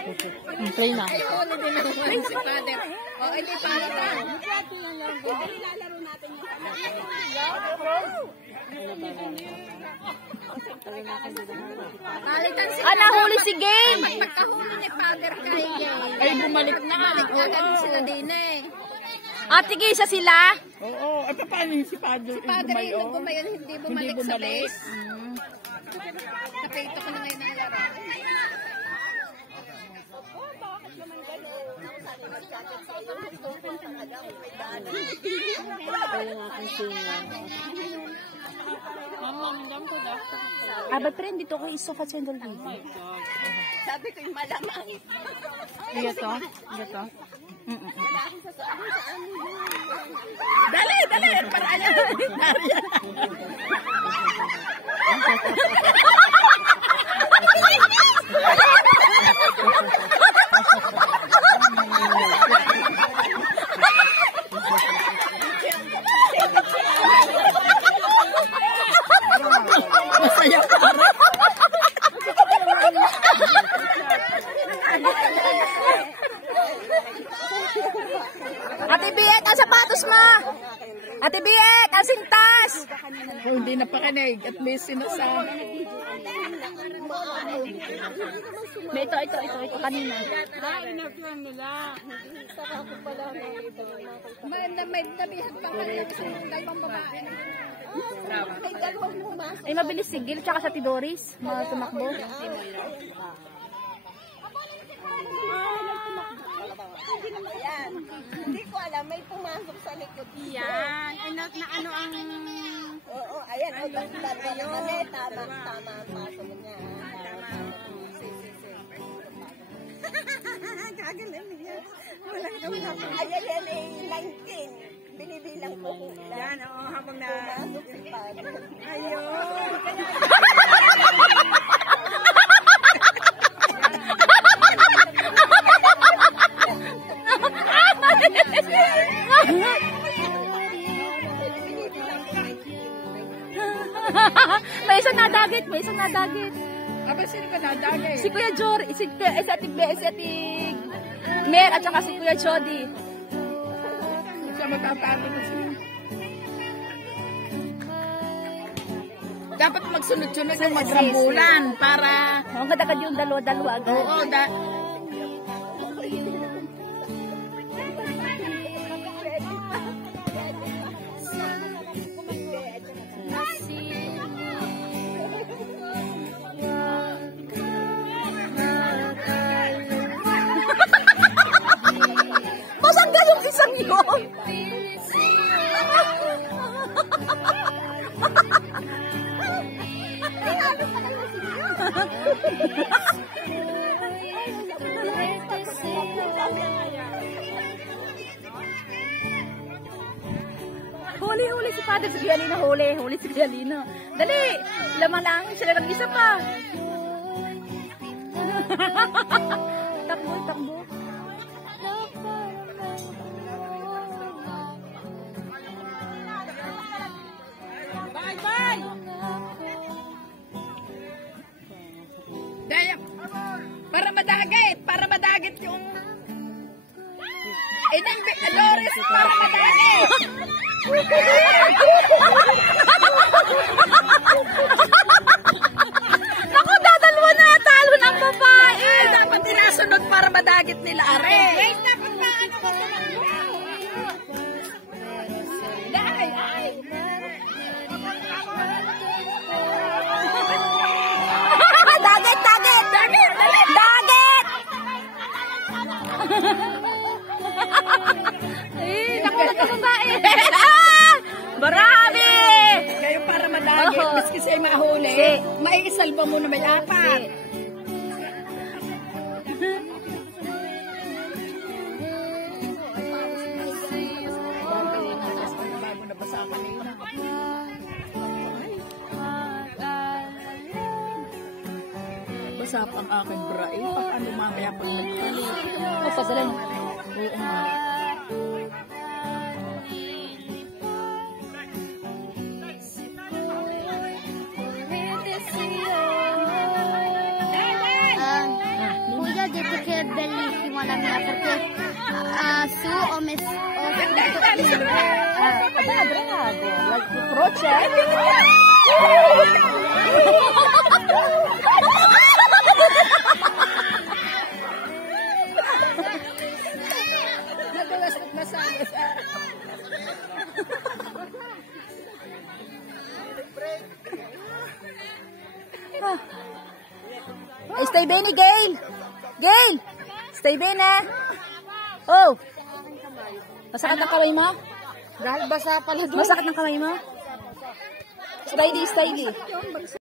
Play na. Ay, oo, hindi naman si Father. O, hindi palitan. Ilalaro natin yung Palitan si Nahuli si Game! Pagkahuli ni Father kay Ay, bumalik na. agad sila din eh. Ate, isa sila? Oo, at paano yung si Padre? Si Father yung gumayon, hindi bumalik sa base. Nakita ko na ngayon ang laro. Ba't rin dito ko isofa sandal dito? sabi ko yung malamang. Ito? Ito? Dali, dali! Para yan! Masaya pa. Ate Biet, ang sapatos mo! Ate Biet, ang sintas! Kung hindi napakinig, at least sinasabi. Ito, kanina. May nabihan pa kayo sa dalawang babae. May dalawang pumasok. Ay, mabilis si Gil, tsaka sa Tidoris. Tumakbo. Ayan. Hindi ko alam, may pumasok sa likod. Yan. Na ano ang... Oo, ayan. O, tama kami. Tama ang paso niya. Gagalan niya. Ayan, 19. Binibilang ko. Yan, oo, habang na... Pumasok si Padre. Ayun. May isang nadagit. Aba, sino ba nadagay? Si Kuya Jor, si Atig Mer, at saka si Kuya Jody. Siya matatago na siya. Dapat magsunod-sunod yung magrambulan para... Ang kadagad yung dalawa-dalawa agad. Oo, Masangga yung isang yun! Huli si Father, si Gialina, huli si Gialina. Dali, lamang lang, sila nag-isa pa. Takbo. Bye! Daya, para madagit yung... Doris, para madagit! Naku, dadalwa na, talo ng babae. Dapat tinasunod para madagit nila, are. Dapat na ano mo sa Nakulat ang babae. Marami! Ngayon para madagit, maski sa'yo mahuli, maiisalba mo na may apat. Bago na basa kanina. Basa pa ang aking bra. Paano mamaya pag nagpalit? Pasalan. Oo nga. Kuya, dito kaya alam nila porque su o mes o Bravo. Like stay bene, Gail. Gail, stay bene. Oh. Masakit ang kamay mo? Dahil basa pala doon. Masakit ang kamay mo? Steady, steady.